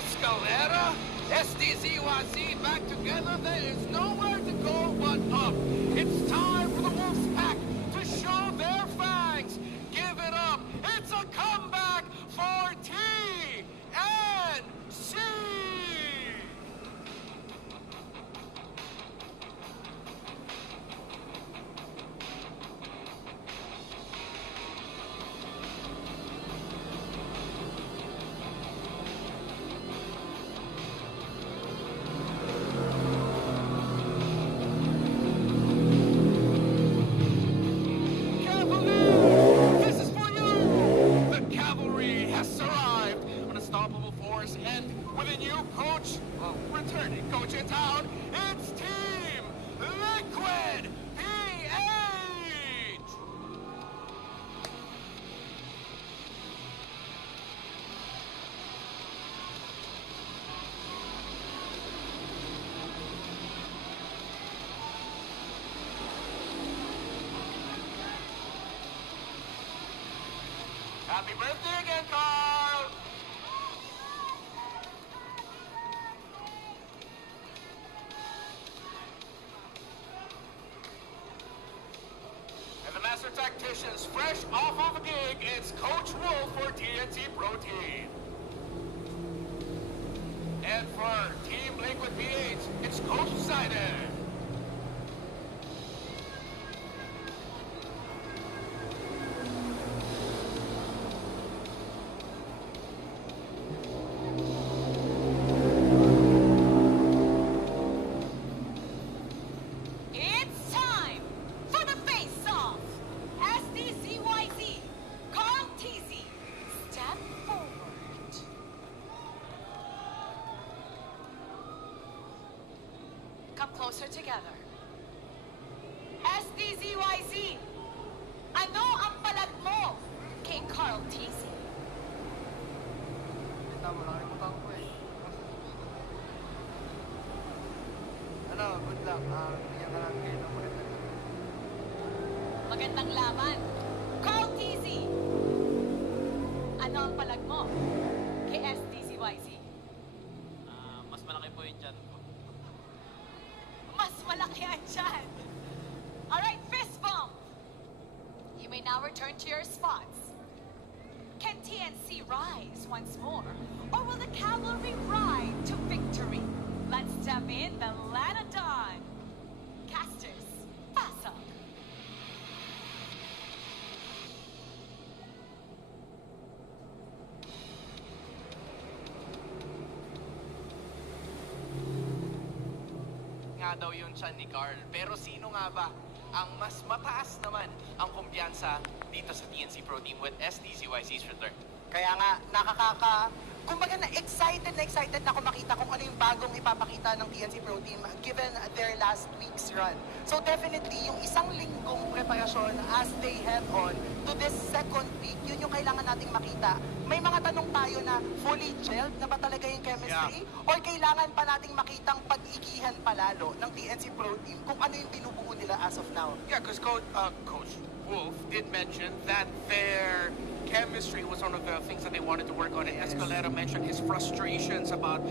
Escalera, SDZYZ back together, there is nowhere to go but up. It's time for the Wolf's Pack to show their fangs. Give it up. It's a comeback for TNC. Returning coach in town, it's Team Liquid PH! Happy birthday again, Carl! Master Tacticians, fresh off of a gig, it's Coach Wolf for TNC Pro Team. And for Team Liquid PH, it's Coach Sider. Come closer together. SDZYZ, ano ang palag mo kay Carl TC? Tama, nakalimutan ko eh. Ano, good luck. Bigyan ka lang kayo ng magandang. Magandang laban. Carl TC, ano ang palag mo kay SDZYZ? Mas malaki po yung dyan ko. Mas malaki ang tiyan. Alright, fist bump. You may now return to your spots. Can TNC rise once more? Or will the cavalry ride to victory? Let's step in the land of dawn. Casters, pass up. Nga daw yun siya ni Carl. Pero sino nga ba ang mas mataas naman ang kumpiyansa dito sa TNC Pro Team with SDZYZ's return? Kaya nga, kumbaga excited na ako makita kung ano yung bagong ipapakita ng TNC Pro Team given their last week's run. So definitely, yung isang linggong preparasyon as they head on to this second week, yun yung kailangan nating makita. May mga tanong tayo na fully gelled na ba talaga yung chemistry? Or kailangan pa nating makitang pag-igihan palalo ng TNC Pro Team kung ano yung binubuo nila as of now? Yeah, because Coach Wolf did mention that their chemistry was one of the things that they wanted to work on. And Escalera mentioned his frustrations about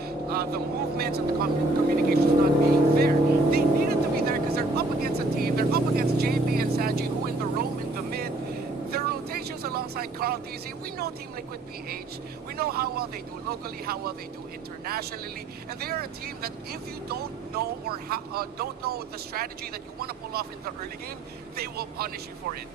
the movements and the communications not being there. They needed to be there because they're up against a team. They're up against JP and Sanji, who in the roam in the mid. Their rotations alongside Carl TZ. We know Team Liquid PH. We know how well they do locally, how well they do internationally. And they are a team that if you don't know or don't know the strategy that you want to pull off in the early game, they will punish you for it.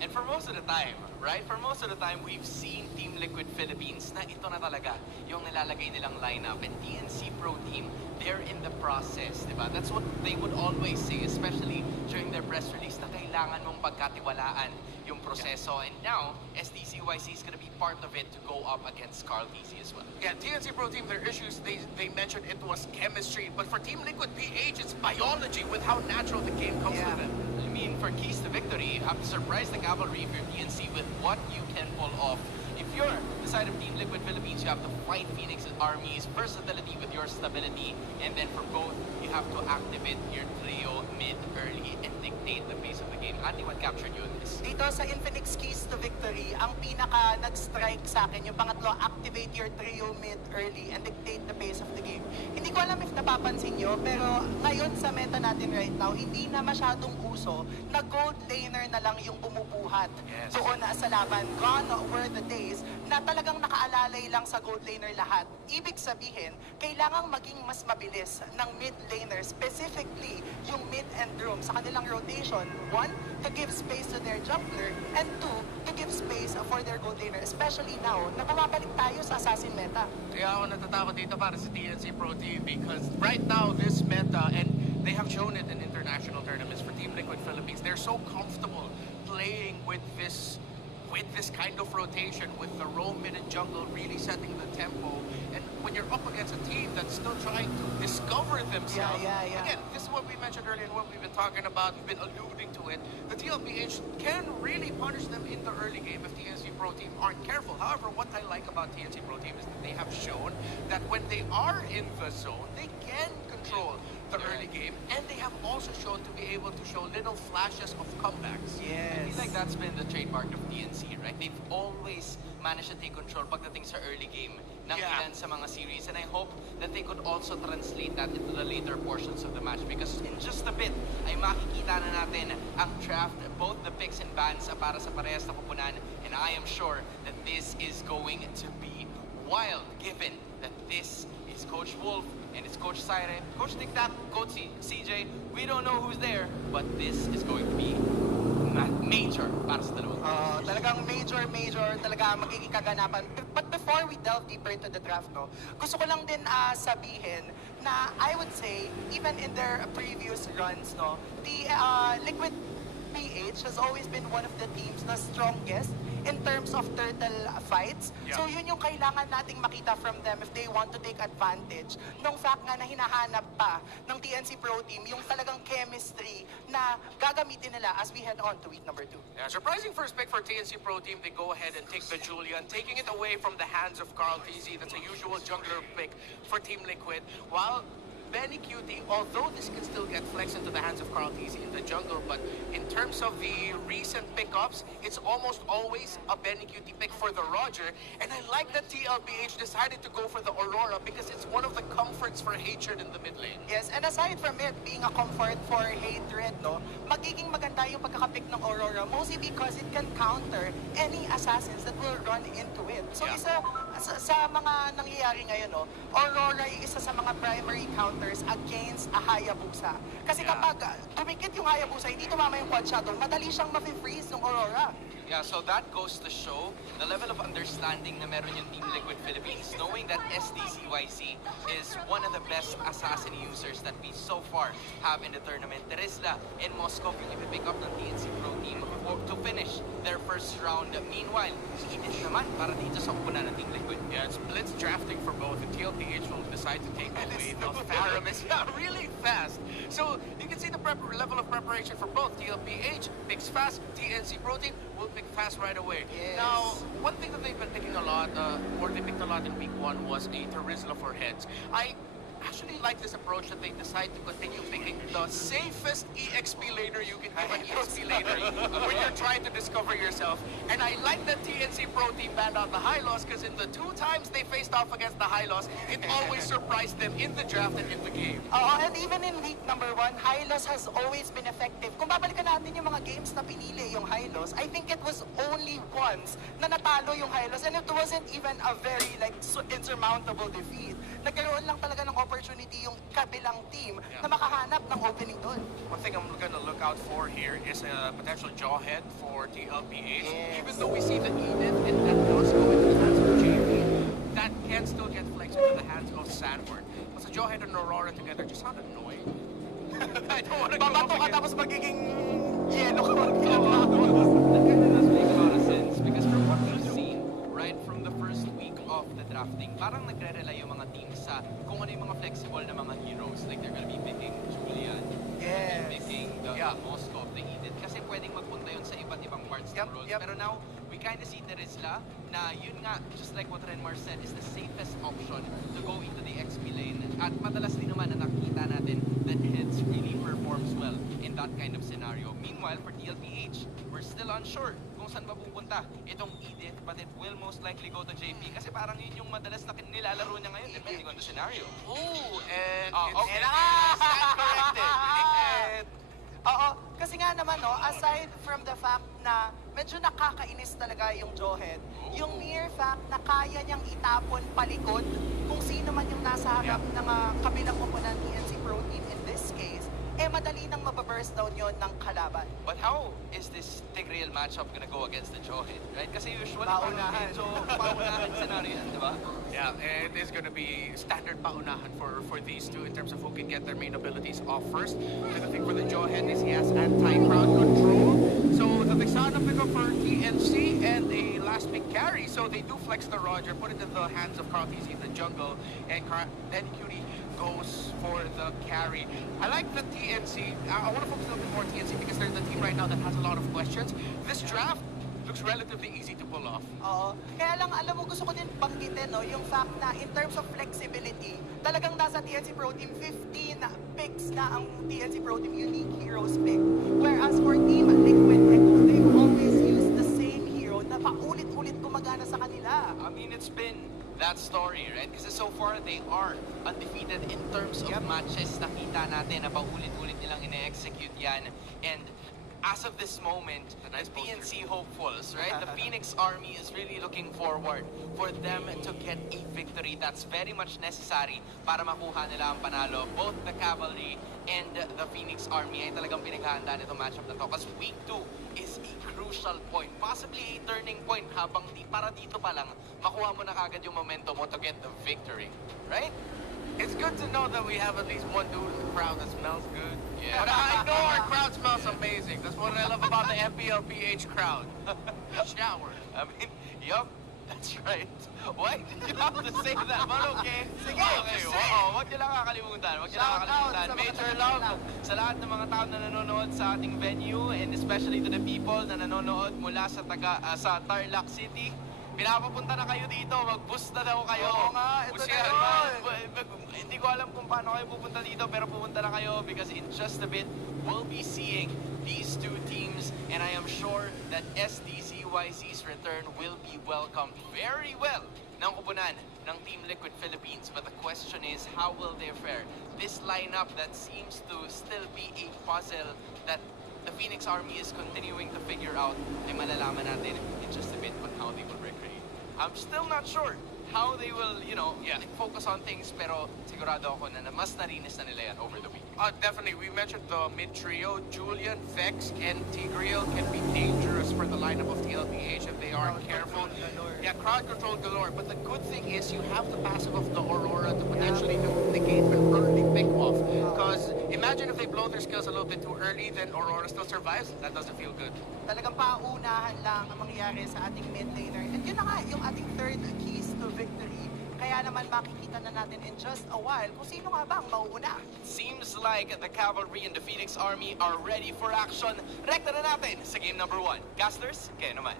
And for most of the time, right? For most of the time, we've seen Team Liquid Philippines na ito na talaga yung nilalagay nilang lineup. And TNC Pro Team, they're in the process, di ba? That's what they would always say, especially during their press release, na kailangan mong pagkatiwalaan yung proseso. And now, SDZYZ is gonna be part of it to go up against Carl TZ as well. Yeah, TNC Pro Team, their issues, they mentioned it was chemistry. But for Team Liquid PH, it's biology with how natural the game comes with it. I mean, for keys to victory, you have to surprise the cavalry if you're TNC with what you can pull off if you're the side of Team Liquid Philippines, you have to fight Phoenix's armies, versatility with your stability, and then for both, you have to activate your trio mid-early and dictate the pace of the game. Andy, what captured you in this? Dito sa Infinix Keys to Victory, ang pinaka nag-strike sa akin, yung pangatlo, activate your trio mid-early and dictate the pace of the game. Hindi ko alam if napapansin nyo, pero ngayon sa meta natin right now, hindi na masyadong uso na gold laner na lang yung bumubuhat doon sa laban. Gone were the days na talagang nakaalalay lang sa gold laner lahat. Ibig sabihin, kailangang maging mas mabilis ng mid laner, specifically yung mid and room sa kanilang rotation. One, to give space to their jungler, and two, to give space for their gold laner, especially now na bumabalik tayo sa assassin meta. Kaya ako natatakot dito para sa TNC Pro Team because right now this meta, and they have shown it in international tournaments for Team Liquid Philippines, they're so comfortable playing with this kind of rotation, with the roam mid and jungle really setting the tempo. And when you're up against a team that's still trying to discover themselves, again, this is what we mentioned earlier and what we've been talking about, we've been alluding to it, the TLPH can really punish them in the early game if TNC Pro Team aren't careful. However, what I like about TNC Pro Team is that they have shown that when they are in the zone, they can control the early game, and they have also shown to be able to show little flashes of comebacks. I feel like that's been the trademark of TNC, right? They've always managed to take control pagdating sa early game ng ilan sa mga series, and I hope that they could also translate that into the later portions of the match because in just a bit ay makikita na natin ang draft, both the picks and bans para sa parehas na kupunan, and I am sure that this is going to be wild given that this is Coach Wolf and it's Coach Siren, Coach Tic-Tac, Coach CJ. We don't know who's there, but this is going to be major para sa dalawang teams. Talagang major talaga magiging kaganapan. But before we delve deeper into the draft, no, gusto ko lang din sabihin na I would say, even in their previous runs, no, the Liquid PH has always been one of the teams na strongest in terms of turtle fights. So yun yung kailangan nating makita from them if they want to take advantage ng fact nga na hinahanap pa ng TNC Pro Team yung talagang chemistry na gagamitin nila as we head on to week number 2. Yeah, surprising first pick for TNC Pro Team. They go ahead and take the Julian, taking it away from the hands of Carl TZ. That's a usual jungler pick for Team Liquid. While Benny QT, although this can still get flexed into the hands of Carl TZ in the jungle, but in terms of the recent pickups, it's almost always a Benny QT pick for the Roger. And I like that TLPH decided to go for the Aurora because it's one of the comforts for Hatred in the mid lane. Yes, and aside from it being a comfort for Hatred, no, magiging maganda yung pagkakapick ng Aurora, mostly because it can counter any assassins that will run into it. So isa sa mga nangyayari ngayon, no, Aurora ay isa sa mga primary counters against a Hayabusa. Kasi kapag tumikit yung Hayabusa, hindi tumama yung quad shadow, madali siyang ma-freeze ng Aurora. Yeah, so that goes to show the level of understanding na meron yung Team Liquid Philippines, knowing that SDCYC is one of the best assassin users that we so far have in the tournament. Teresla and Moscow yung ipipick up ng TNC Pro Team to finish their first round. Meanwhile, Edith naman para dito sa kupunan ng Team Liquid. Yeah, it's blitz drafting for both, and TLPH will decide to take away the FAAM. Yeah, really fast. So you can see the level of preparation for both. TLPH picks fast, TNC Pro Team will pick fast right away. Now, one thing that they've been picking a lot, or they picked a lot in week 1, was a Terizla for heads. I actually like this approach that they decide to continue picking the safest EXP laner you can give an EXP laner when you're trying to discover yourself. And I like that TNC Pro Team banned out the high loss because in the 2 times they faced off against the high loss, it always surprised them in the draft and in the game. And even in week number 1, high loss has always been effective. Kung babalikan natin yung mga games na pinili yung high loss, I think it was only once na natalo yung high loss, and it wasn't even a very insurmountable defeat. Nagkaroon lang talaga ng opportunity yung kabilang team na makahanap ng opening doon. One thing I'm gonna look out for here is a potential jawhead for TLPH. Even though we see the Edith and that does go into the hands of JP, that can still get flexed into the hands of Sanford. But a jawhead and Aurora together just sound annoying. I don't wanna go up Babato ka against... tapos magiging yellow ka. That kind of does make a lot of sense because from what we've seen, right from the first week of the drafting, parang nagre-rely yung mga teams sa kung ano yung mga flexible na mga heroes. Like they're gonna be picking Julian, picking the Moscow, the Edith, kasi pwedeng magpunta yun sa iba't ibang parts ng roles. Pero now, we kind of see Terizla na yun nga, just like what Renmar said, is the safest option to go into the XP lane. At madalas din naman na nakita natin that Heads really performs well in that kind of scenario. Meanwhile, for TLPH, we're still unsure kung saan mapupunta itong Edith, but it will most likely go to JP kasi parang yun yung madalas na nilalaro niya ngayon depending on the scenario. Ooh, and okay. stand corrected. And Oo, kasi nga naman no, aside from the fact na medyo nakakainis talaga yung Johead, yung mere fact na kaya niyang itapon palikod kung sino man yung nasa harap ng kabilang koponan TNC Pro Team in this case, madali nang mababurst down yon ng kalaban. But how is this Tigreal matchup gonna go against the Johead, right? Kasi usually Paunahan. medyo paunahan scenario yan, di ba? yeah, it is going to be standard paunahan for these two in terms of who can get their main abilities off first. And the thing for the Johan is he has anti-crowd control. So the Texana pick up for TNC and a last pick carry. So they do flex the Roger, put it in the hands of Carl TC in the jungle, and then Cutie goes for the carry. I like the TNC. I want to focus a little bit more on TNC because they're the team right now that has a lot of questions. This draft looks relatively easy to pull off. Oo. Kaya lang, alam mo, gusto ko din banggitin, no, yung fact na in terms of flexibility, talagang nasa TNC Pro Team, 15 picks na ang TNC Pro Team unique heroes pick. Whereas for Team Liquid Echo, they've always used the same hero na paulit-ulit gumagana sa kanila. I mean, it's been that story, right? Kasi so far, they are undefeated in terms of matches. Nakita natin na paulit-ulit nilang ine-execute yan. And as of this moment, the PNC hopefuls, right? The Phoenix Army is really looking forward for them to get a victory that's very much necessary para makuha nila ang panalo. Both the Cavalry and the Phoenix Army ay talagang pinaghahandaan itong matchup na to. Because Week 2 is a crucial point, possibly a turning point habang para dito pa lang, makuha mo na kagad yung momentum mo to get the victory, right? It's good to know that we have at least one dude in the crowd that smells good. Yeah. But I know our crowd smells amazing. That's what I love about the MPL/PH crowd. Shower. I mean, yup, that's right. Why did you have to say that? But okay. Sige, okay. just say it. Oo, wag niyo lang kakalimutan. Wag niyo lang Shout out kakalimutan. sa mga Major taga love lang. sa lahat ng mga tao na nanonood sa ating venue and especially to the people na nanonood mula sa sa Tarlac City. Pinapapunta na kayo dito, mag-boost na daw kayo. Oo nga, ito Kasi, na yun. Hindi ko alam kung paano kayo pupunta dito, pero pupunta na kayo because in just a bit, we'll be seeing these two teams and I am sure that SDZYZ's return will be welcomed very well ng kupunan ng Team Liquid Philippines. But the question is, how will they fare? This lineup that seems to still be a puzzle that the Phoenix Army is continuing to figure out, ay malalaman natin in just a bit on how they will recreate. I'm still not sure how they will, focus on things, pero sigurado ako na mas narinis na nila yan over the week. Definitely. We mentioned the mid-trio. Julian, Vex, and Tigreal can be dangerous for the lineup of TLPH if they aren't careful. Yeah, crowd control galore. But the good thing is you have the passive of the Aurora to potentially negate an early pick-off. Because imagine if they blow their skills a little bit too early, then Aurora still survives. That doesn't feel good. Talagang paunahan lang ang mangyayari sa ating mid laner. And yun na nga, yung ating third keys to victory. Kaya naman makikita na natin in just a while kung sino nga ba ang mauuna. Seems like the Cavalry and the Phoenix Army are ready for action. Rekta na natin sa game number 1. Casters, kayo naman.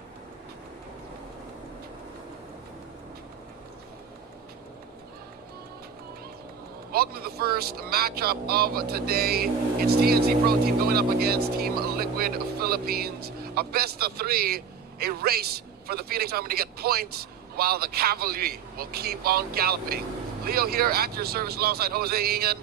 Welcome to the first matchup of today. It's TNC Pro Team going up against Team Liquid Philippines. A best of 3, a race for the Phoenix Army to get points while the Cavalry will keep on galloping. Leo here at your service alongside Jose Ingan.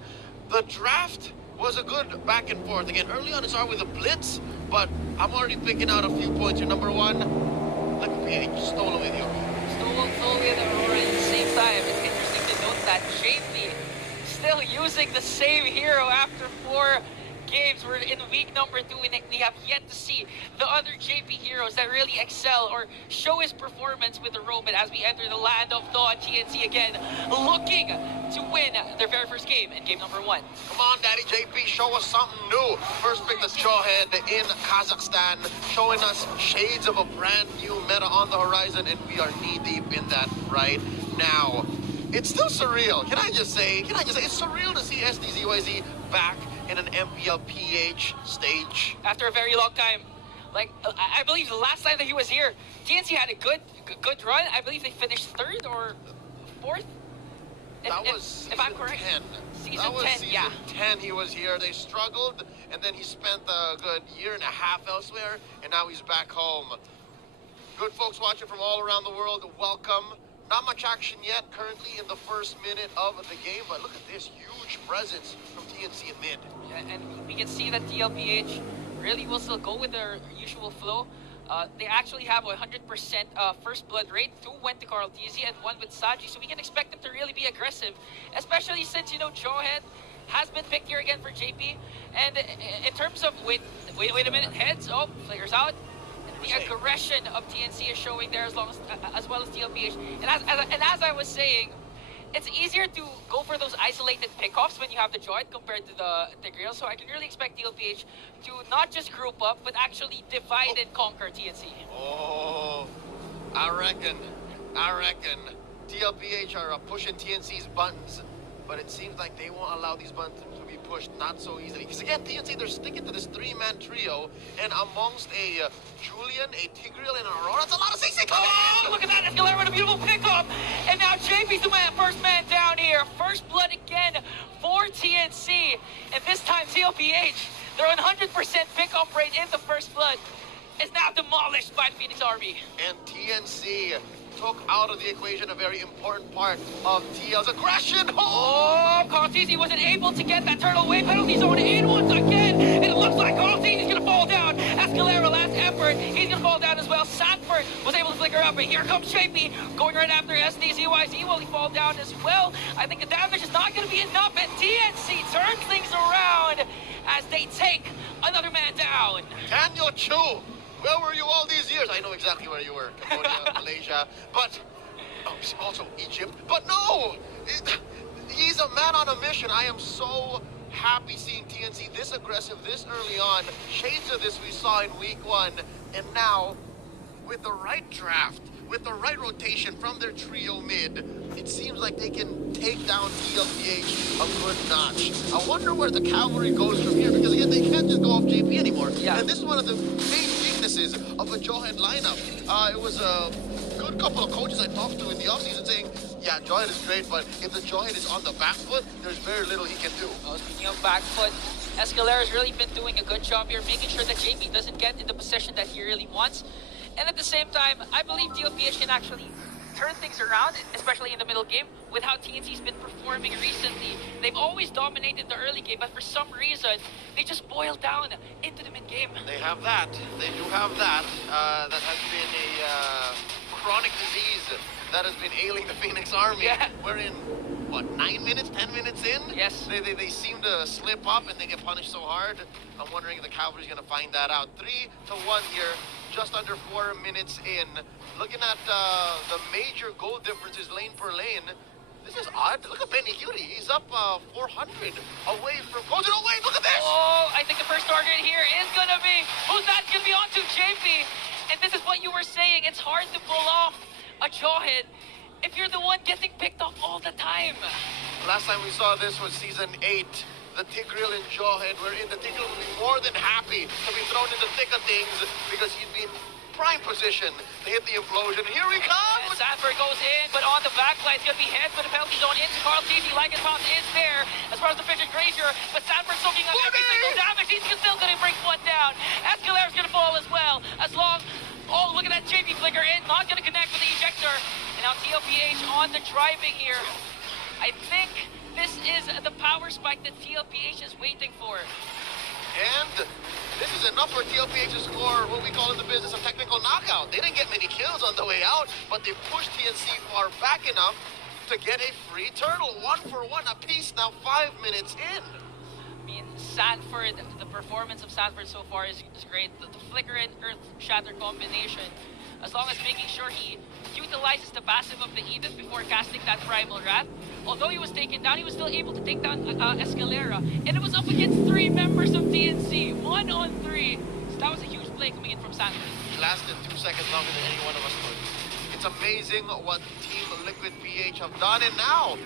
The draft was a good back and forth. Again, early on it started with a blitz, but I'm already picking out a few points here. Number 1, Liquid PH, stolen with you. Stole with Aurora at the same time. It's interesting to note that JP still using the same hero after 4 games. We're in week number 2 and we have yet to see the other JP heroes that really excel or show his performance with the Roman as we enter the land of Dawn. TNC again looking to win their very first game in game number 1. Come on, Daddy JP, show us something new. First pick the Jawhead in Kazakhstan, showing us shades of a brand new meta on the horizon, and we are knee-deep in that right now. It's still surreal. Can I just say, it's surreal to see SDZYZ back in an MPL/PH stage. After a very long time. Like, I believe the last time that he was here, TNC had a good run. I believe they finished 3rd or 4th. That was if I'm correct. 10. Season that was 10, season yeah. 10 he was here. They struggled, and then he spent a good year and a half elsewhere, and now he's back home. Good folks watching from all around the world, welcome. Not much action yet, currently in the first minute of the game, but look at this huge presence from TNC in mid. And we can see that TLPH really will still go with their usual flow. They actually have a 100% first blood rate. 2 went to Carl TZ and 1 with Saji, so we can expect them to really be aggressive, especially since, you know, Johan has been picked here again for JP. And in terms of, wait a minute, heads, oh, flares out. The aggression of TNC is showing there as well as TLPH. And as I was saying, it's easier to go for those isolated pickoffs when you have the Joint compared to the Grill. So I can really expect TLPH to not just group up, but actually divide and conquer TNC. Oh, I reckon TLPH are pushing TNC's buttons, but it seems like they won't allow these buttons to be pushed not so easily. Because again, TNC, they're sticking to this 3-man trio, and amongst a Julian, a Tigreal, and an Aurora, that's a lot of CC coming in! Look at that, Escalera with a beautiful pickup! And now JP's the first man down here. First blood again for TNC. And this time TLPH, their 100% pickup rate in the first blood is now demolished by the Phoenix Army. And TNC took out of the equation a very important part of TL's aggression. Oh, Carl TZ wasn't able to get that turtle wave penalty zone in once again. And it looks like Carl TZ is going to fall down. Escalera, last effort, he's going to fall down as well. Sanford was able to flicker up, but here comes JP going right after SDZYZ. Will he fall down as well? I think the damage is not going to be enough, and TNC turns things around as they take another man down. Daniel Chu, where were you all these years? I know exactly where you were. Cambodia, Malaysia, but also Egypt. But no, he's a man on a mission. I am so happy seeing TNC this aggressive this early on. Shades of this we saw in week 1, and now with the right draft, with the right rotation from their trio mid, it seems like they can take down TLPH a good notch. I wonder where the cavalry goes from here, because again, they can't just go off JP anymore. Yeah. And this is one of the main weaknesses of a Johan lineup. It was a good couple of coaches I talked to in the offseason saying, yeah, Johan is great, but if the Johan is on the back foot, there's very little he can do. Oh, speaking of back foot, Escalera's really been doing a good job here, making sure that JP doesn't get in the position that he really wants. And at the same time, I believe TLPH can actually turn things around, especially in the middle game, with how TNC's been performing recently. They've always dominated the early game, but for some reason, they just boil down into the mid game. They have that. They do have that. That has been a chronic disease that has been ailing the Phoenix Army. Yeah. We're in, what, 9 minutes, 10 minutes in? Yes. They seem to slip up and they get punished so hard. I'm wondering if the cavalry's going to find that out. 3-1 here, just under 4 minutes in. Looking at the major goal differences lane per lane. This is odd. Look at Benny Cutie. He's up 400 away from goals. No, wait, look at this! Oh, I think the first target here is going to be, who's that going to be onto? JP. And this is what you were saying. It's hard to pull off a jaw hit if you're the one getting picked off all the time. Last time we saw this was season 8. The Tigreal and Jawhead were in. The Tigreal would be more than happy to be thrown in the thick of things because he'd be in prime position to hit the implosion. Here he comes! And Sanford goes in, but on the backline, it's going to be head, but the penalty zone into Carl TZ. Like his pound is there as far as the fidget grazer, but Sanford soaking up every single damage. He's still going to bring one down. Escalera's going to fall as well. As long, oh, look at that JP flicker in, not going to connect with the ejector. And now TLPH on the driving here. I think this is the power spike that TLPH is waiting for. And this is enough for TLPH to score what we call in the business a technical knockout. They didn't get many kills on the way out, but they pushed TNC far back enough to get a free turtle. 1-for-1 apiece now 5 minutes in. I mean, Sanford, the performance of Sanford so far is great. The flicker and earth shatter combination, as long as making sure he utilizes the passive of the Edith before casting that Primal Wrath. Although he was taken down, he was still able to take down Escalera. And it was up against 3 members of TNC. 1-on-3. So that was a huge play coming in from Sanford. It lasted 2 seconds longer than any one of us could. It's amazing what Team Liquid PH have done. And now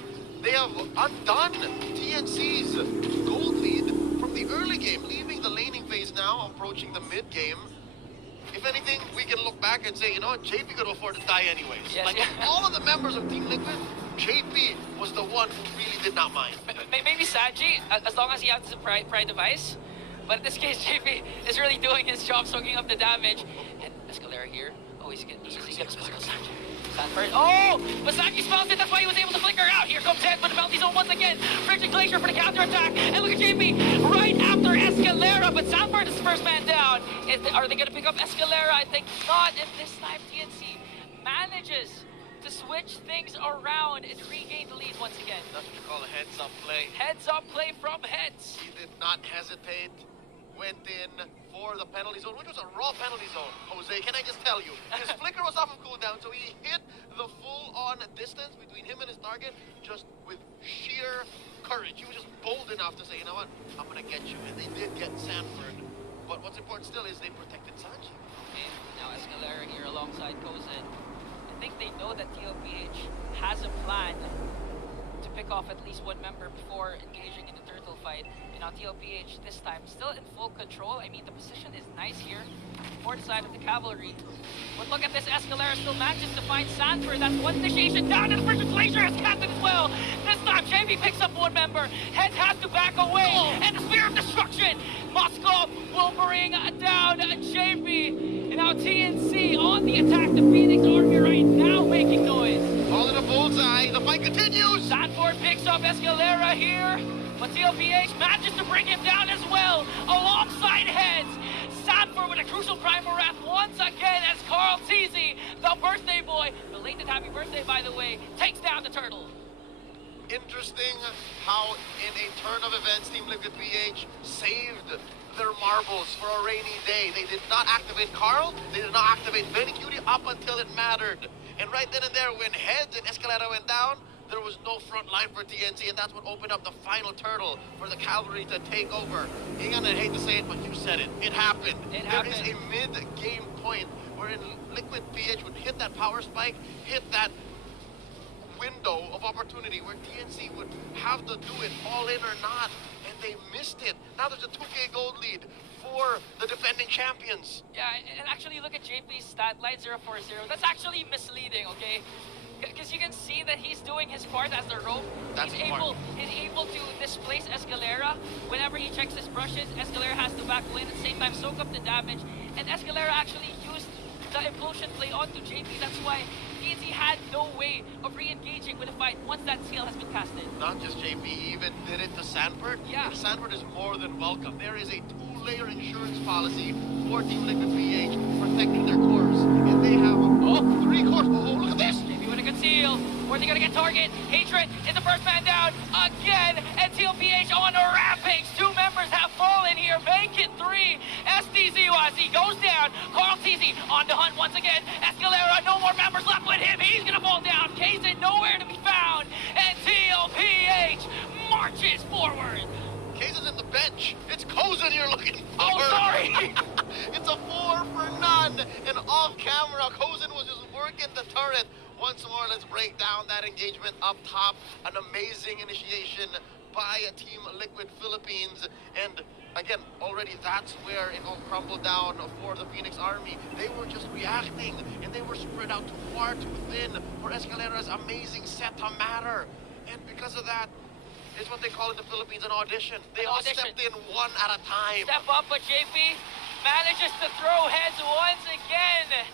they have undone TNC's gold lead from the early game, leaving the laning phase now, approaching the mid game. if anything, we can look back and say, you know what, JP could afford to die anyways. Yes, like, yeah. all of the members of Team Liquid, JP was the one who really did not mind. Maybe Sanji, as long as he has the pride device. But in this case, JP is really doing his job, soaking up the damage. And Escalera here. Oh, he's gonna spell Sanji. Sanford. Oh! But Sanji spells it, that's why he was able to flicker out. Here comes Ed with the penalty zone once again. Frigid Glacier for the counter-attack. And look at JP right after Escalera. But Sanford is the first man down. Are they gonna pick up Escalera? I think not. And this time TNC manages to switch things around and regain the lead once again. That's what you call a heads-up play. Heads-up play from Heads. He did not hesitate. Went in for the penalty zone, which was a raw penalty zone, Jose. Can I just tell you? His flicker was off of cooldown, so he hit the full-on distance between him and his target just with sheer courage. He was just bold enough to say, you know what, I'm going to get you. And they did get Sanford. But what's important still is they protected Sanji. Okay, now Escalera here alongside Kozen. I think they know that TLPH has a plan to pick off at least one member before engaging in the turtle fight. And now TLPH this time still in full control. I mean, the position is nice here for the side of the cavalry. But look at this, Escalera still manages to find Sanford. That's one initiation down, and the Frigid Glacier has captain as well. This time, JP picks up one member. Heads has to back away, and the Spear of Destruction. Moskov will bring down JP. And now TNC on the attack. The Phoenix Army right now making noise. All in a bullseye. The fight continues. Sanford picks up Escalera here. But TLPH manages to bring him down as well, alongside Heads. Sanford with a crucial primal wrath once again as Carl Teasy, the birthday boy, belated happy birthday by the way, takes down the turtle. Interesting how in a turn of events, Team Liquid PH saved their marbles for a rainy day. They did not activate Carl, they did not activate Benny Cutie up until it mattered. And right then and there, when Heads and Escalera went down, there was no front line for TNC, and that's what opened up the final turtle for the cavalry to take over. Ian, I hate to say it, but you said it. It happened. There is a mid-game point wherein Liquid PH would hit that power spike, hit that window of opportunity where TNC would have to do it all in or not, and they missed it. Now there's a 2K gold lead for the defending champions. Yeah, and actually look at JP's stat line 040. That's actually misleading, okay? Because you can see that he's doing his part as the rope. That's he's able to displace Escalera. Whenever he checks his brushes, Escalera has to back away and at the same time soak up the damage. And Escalera actually used the implosion play onto JP. That's why TNC had no way of re-engaging with the fight once that seal has been casted. Not just JP, he even did it to Sanford. Yeah. And Sanford is more than welcome. There is a 2-layer insurance policy for Team Liquid PH protecting their cores. And they have 3 cores. Oh, look at this! JP with a conceal. Where are they gonna get target? Hatred is the first man down again. And TLPH on a rampage. 2 members have fallen here. Make it 3. STZYZ goes down. Carl TZ on the hunt once again. Escalera, no more members left with him. He's gonna fall down. Kazin nowhere to be found. And TLPH marches forward. Kazan's in the bench. It's Kozen you're looking for. Oh, sorry. It's a 4 for none. And off camera, Kozen was just working the turret. Once more, let's break down that engagement up top. An amazing initiation by Team Liquid Philippines. And again, already that's where it all crumbled down for the Phoenix Army. They were just reacting, and they were spread out too far, too thin for Escalera's amazing set to matter. And because of that, it's what they call in the Philippines an audition. They all stepped in one at a time. Step up, but JP manages to throw Heads once again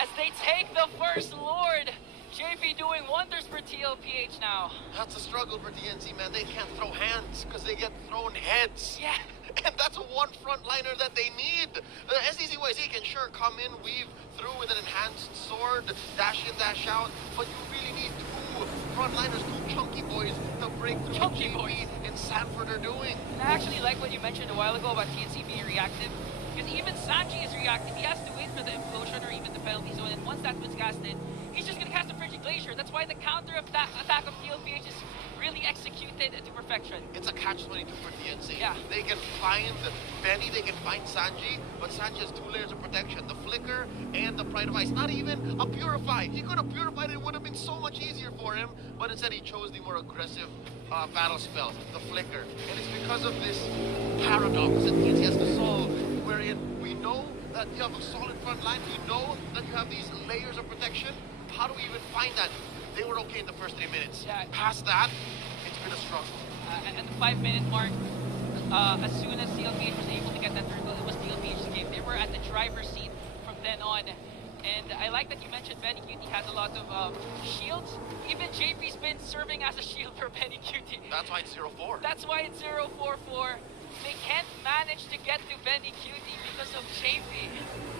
as they take the first Lord. JP doing wonders for TLPH now. That's a struggle for TNC, man. They can't throw hands because they get thrown heads. Yeah. And that's one frontliner that they need. SDZYZ can sure come in, weave through with an enhanced sword, dash in, dash out, but you really need 2 frontliners, 2 chunky boys to break through. Chunky JP boys. and Sanford are doing. I actually like what you mentioned a while ago about TNC being reactive, because even Sanji is reactive. He has to wait for the implosion or even the penalty zone, and once that was casted, he's just gonna cast a Frigid Glacier. That's why the counter attack of TLPH is really executed to perfection. It's a catch-22 for TNC. Yeah. They can find Benny, they can find Sanji, but Sanji has 2 layers of protection. The Flicker and the Pride of Ice. Not even a Purify. He could have purified it, it would have been so much easier for him, but instead he chose the more aggressive battle spell, the Flicker. And it's because of this paradox that TNC has to solve, wherein we know that you have a solid front line. We know that you have these layers of protection. How do we even find that? They were okay in the first 3 minutes. Yeah. Past that, it's been a struggle. At the 5-minute mark, as soon as TLPH was able to get that third goal, it was TLPH's game. They were at the driver's seat from then on. And I like that you mentioned Benny Cutie has a lot of shields. Even JP's been serving as a shield for Benny Cutie. That's why it's 0-4. That's why it's 0-4-4. They can't manage to get to Benny Cutie because of JP.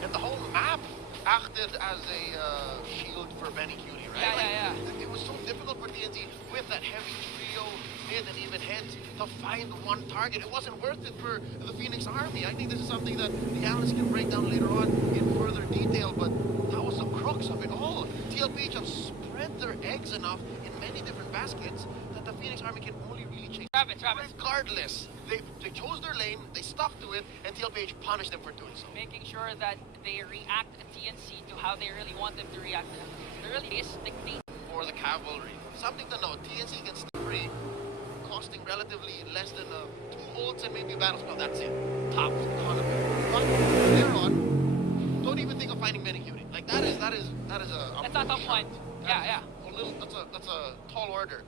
And the whole map acted as a shield for Benny Cutie, right? Yeah. It was so difficult for TNC with that heavy trio, mid and even heads to find one target. It wasn't worth it for the Phoenix Army. I think this is something that the analysts can break down later on in further detail, but that was the crux of it all. TLPH have spread their eggs enough in many different baskets that the Phoenix Army can only really chase. Travis. Regardless, they chose their lane, they stuck to it, and TLPH punished them for doing so. Making sure that they react to TNC to how they really want them to react. The early is dictate. For the cavalry. Something to note, TNC can stay free, costing relatively less than 2 ults and maybe a battle spell. That's it. Top economy. But from there on, don't even think of finding Benny Cutie. Like that is a That's a tough one. Yeah. That's a tall order.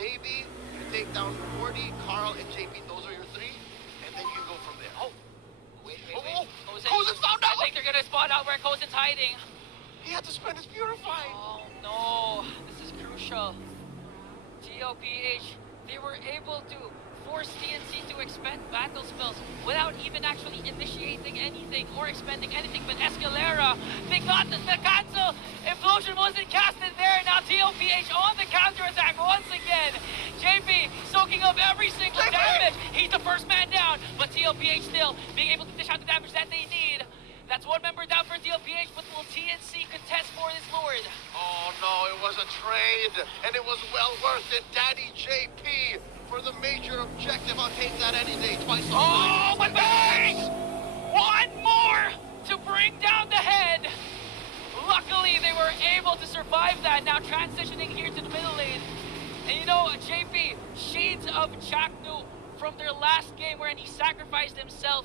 Maybe you take down 40, Carl, and JP. Those are your 3, and then you can go from there. Oh, Wait. Cozen's found out. I think they're gonna spot out where Cozen's hiding. He had to spend his purifying. Oh no, this is crucial. TLPH, they were able to force TNC to expend battle spells without even actually initiating anything or expending anything. But Escalera, they got the cancel. Implosion wasn't casted there. Now TLPH on the counterattack once again. JP soaking up every single damage. He's the first man down, but TLPH still being able to dish out the damage that they need. That's 1 member down for TLPH, but will TNC contest for this Lord? Oh no, it was a trade, and it was well worth it. Daddy JP for the major objective. I'll take that any day. Twice on Oh, but bang! 1 more to bring down the head. Luckily, they were able to survive that. Now transitioning here to the middle lane. And you know, JP, shades of Chaknu from their last game wherein he sacrificed himself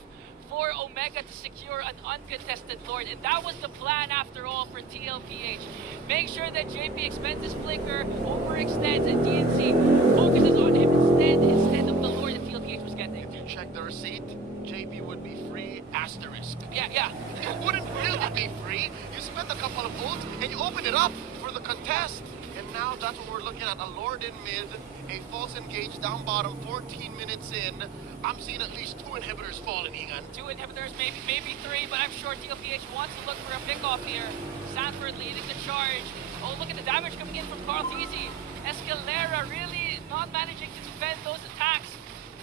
for Omega to secure an uncontested Lord. And that was the plan after all for TLPH. Make sure that JP expends his flicker, overextends, and TNC focuses on him instead of the Lord that TLPH was getting. If you check the receipt, JP would be free, asterisk. Yeah. You wouldn't really be free. You spent a couple of ults, and you open it up for the contest. And now that's what we're looking at. A Lord in mid, a false engage down bottom, 14 minutes in. I'm seeing at least 2 inhibitors falling, Egan. 2 inhibitors, maybe 3, but I'm sure TLPH wants to look for a pickoff here. Sanford leading the charge. Oh, look at the damage coming in from Carl Teasy. Escalera really not managing to defend those attacks.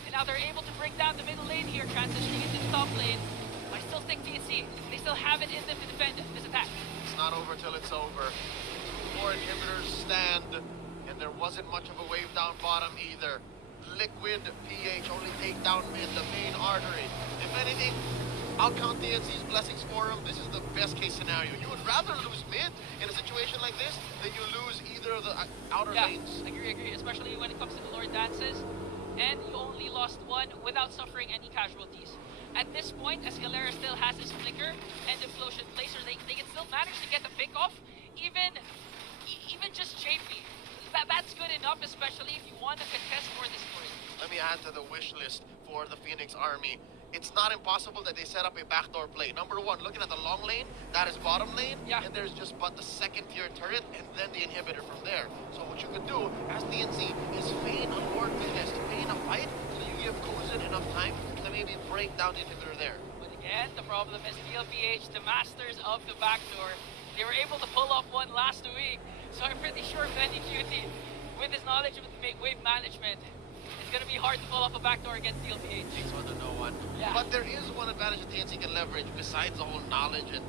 And now they're able to bring down the middle lane here, transitioning into the top lane. I still think TNC, they still have it in them to defend this attack. It's not over till it's over. 2 more inhibitors stand, and there wasn't much of a wave down bottom either. Liquid PH only take down mid, the main artery. If anything, I'll count TNC's blessings for him. This is the best case scenario. You would rather lose mid in a situation like this than you lose either of the outer lanes. Agree, especially when it comes to the Lord dances. And you only lost 1 without suffering any casualties. At this point, Escalera still has his flicker and Implosion Placer. They can still manage to get the pick off, even just JP. That's good enough, especially if you want to contest for this Lord. Let me add to the wish list for the Phoenix Army. It's not impossible that they set up a backdoor play. Number 1, looking at the long lane, that is bottom lane, and there's just but the 2nd tier turret and then the inhibitor from there. So what you could do as TNC is feign a Lord contest, feign a fight, so you give Cozen enough time to maybe break down the inhibitor there. But again, the problem is TLPH, the masters of the backdoor. They were able to pull off one last week, so I'm pretty sure Benny Cutie, with his knowledge of wave management, it's gonna be hard to pull off a backdoor against TLPH. Takes one to know one. Yeah. But there is one advantage that TNC can leverage besides the whole knowledge and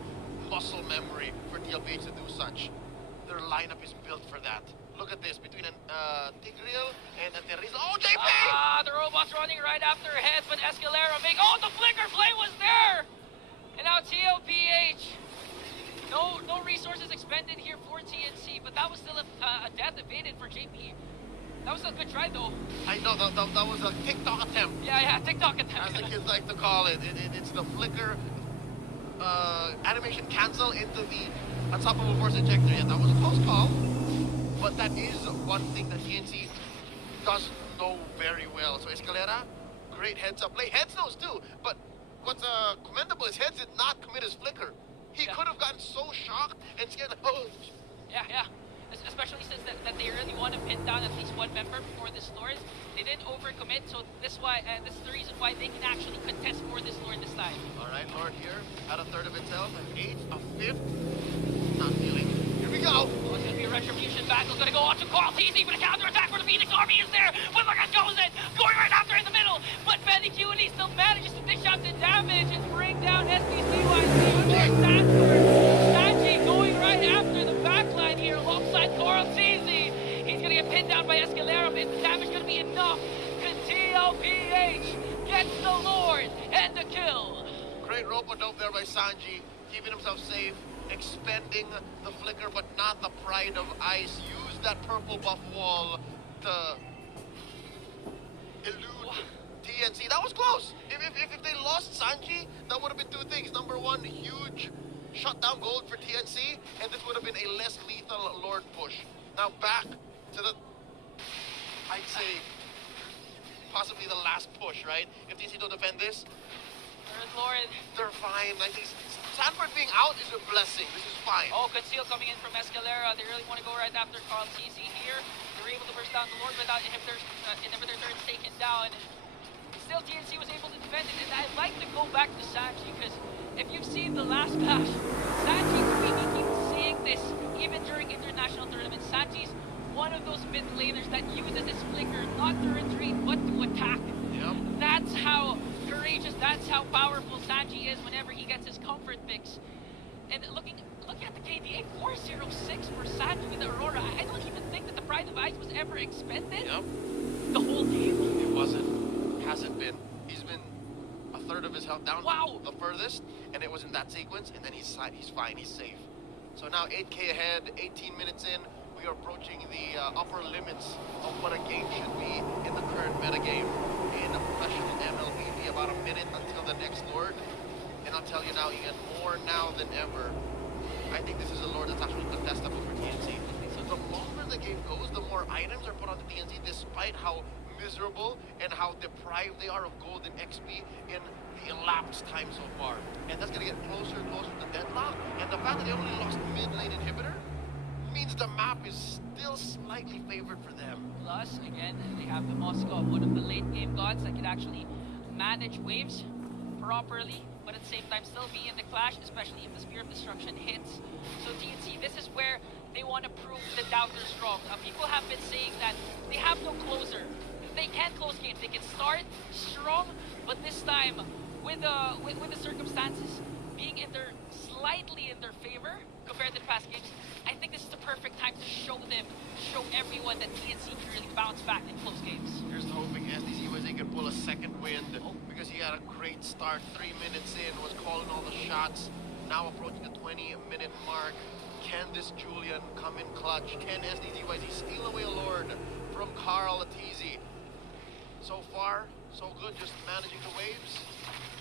muscle memory for TLPH to do such. Their lineup is built for that. Look at this, between Tigreal and Teresa. Oh, JP! The robot's running right after her head, but Escalera the flicker play was there! And now TLPH. No resources expended here for TNC, but that was still a death evaded for JP. That was a good try, though. I know, that was a TikTok attempt. Yeah, TikTok attempt. As the kids like to call it. It's the flicker animation cancel into the unstoppable force ejector yet. That was a close call, but that is one thing that TNC does know very well. So Escalera, great heads up play. Heads knows too, but what's commendable is Heads did not commit his flicker. He could have gotten so shocked and scared like, oh. Yeah. Especially since that they really want to pin down at least one member before this Lord. They didn't overcommit, so this is the reason why they can actually contest for this Lord this time. All right, Lord here at a third of itself, an eighth, a fifth. Not feeling. Here we go. Oh, it's going to be a retribution battle. It's going to go on to Carl TZ, but a counterattack for the Phoenix Army is there. But look at goes in, going right after in the middle. But Benny Cuny still manages to dish out the damage and bring down SBCYC. Sanji going right after the backline here alongside Carl TZ. He's going to get pinned down by Escalera, but the damage going to be enough. Because TLPH gets the Lord and the kill. Great rope-a-dope there by Sanji, keeping himself safe, expending the flicker, but not the Pride of Ice. Use that purple buff wall to elude TNC. That was close. If they lost Sanji, that would have been two things. Number one, huge shutdown gold for TNC, and this would have been a less lethal Lord push. Now back to the, I'd say, possibly the last push, right? If TNC don't defend this, Third Lord. they're fine. Like Sanford being out is a blessing. This is fine. Oh, conceal coming in from Escalera. They really want to go right after Carl TZ here. They're able to burst down the Lord without inhibitor turns taken down. Still, TNC was able to defend it. And I'd like to go back to Sanji, because if you've seen the last clash, Sanji, we keep seeing this even during international tournaments. Sanji's one of those mid laners that uses his flicker not to retreat, but to attack. Yep. That's how courageous, that's how powerful Sanji is whenever he gets his comfort picks. And looking at the KDA, 406 for Sanji with Aurora. I don't even think that the Pride of Ice was ever expended. Yep. The whole game. It wasn't. Hasn't been. He's been a third of his health down. Wow. The furthest, and it was in that sequence, and then he's fine. He's safe. So now 8K ahead, 18 minutes in. We are approaching the upper limits of what a game should be in the current metagame in professional MLB. About a minute until the next Lord. And I'll tell you now, Ian, more now than ever, I think this is a Lord that's actually contestable for TNC. So the longer the game goes, the more items are put on the TNC, despite how miserable and how deprived they are of gold and XP in the elapsed time so far. And that's going to get closer and closer to deadlock. And the fact that they only lost mid-lane inhibitor means the map is still slightly favored for them. Plus, again, they have the Moscow, one of the late game gods that can actually manage waves properly, but at the same time still be in the clash, especially if the Spear of Destruction hits. So TNC, this is where they want to prove the doubters strong. People have been saying that they have no closer. They can close games, they can start strong, but this time, with the circumstances being slightly in their favor compared to the past games, I think this is the perfect time to show everyone that TNC can really bounce back in close games. Here's hoping SDC can pull a second wind because he had a great start. 3 minutes in, was calling all the shots. Now approaching the 20-minute mark. Can this Julian come in clutch? Can SDC steal away a Lord from Carl TZ? So far, so good, just managing the waves.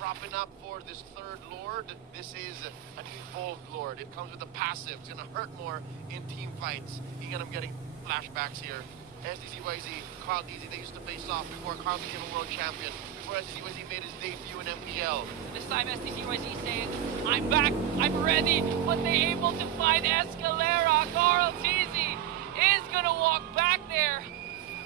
Propping up for this third Lord. This is an evolved Lord. It comes with a passive. It's gonna hurt more in team fights. Again, I'm getting flashbacks here. SDCYZ, Carl TZ, they used to face off before Carl became a world champion. Before SDCYZ made his debut in MPL. This time SDCYZ saying, I'm back, I'm ready, but they able to find Escalera. Carl TZ is gonna walk back there.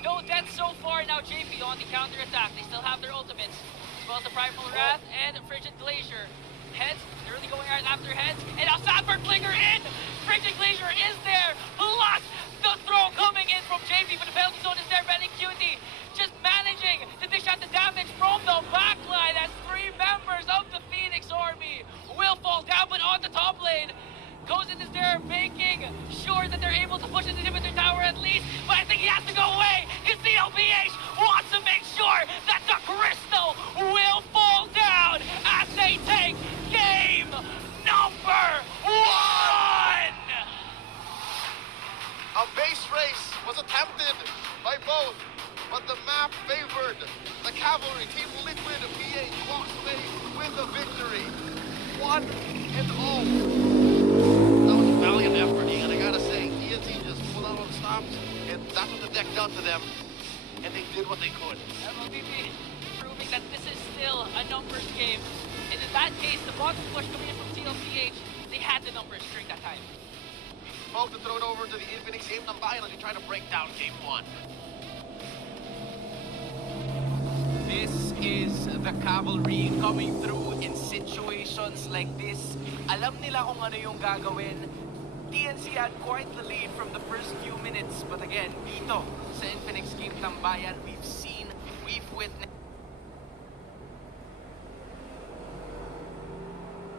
No deaths so far. Now JP on the counter attack. They still have their ultimates. As well as the Primal Wrath and Frigid Glacier. Heads, they're really going right after Heads. And now Sanford Flicker in! Frigid Glacier is there! Plus the throw coming in from JP, but the penalty zone is there. Benning Cutie just managing to dish out the damage from the backline as 3 members of the Phoenix Army will fall down, but on the top lane, Kozin is there making sure that they're able to push the inhibitor tower at least, but I think he has to go away because TLPH wants to make sure that the crystal will fall down as they take game number 1! A base race was attempted by both, but the map favored the cavalry. Team Liquid PH walks away with the victory. 1 1 and oh. That was a valiant effort, and I gotta say, TNC just pulled out on stops, and that's what the deck dealt to them, and they did what they could. MLBB proving that this is still a numbers game. And in that case, the bottom push coming in from TLPH, they had the numbers during that time. Both to throw it over to the Infinix game Nambayan as they try to break down game 1. This is the cavalry coming through in situations like this. Alam nila kung ano yung gagawin. TNC had quite the lead from the first few minutes. But again, dito sa Infinix game Tambayan, we've witnessed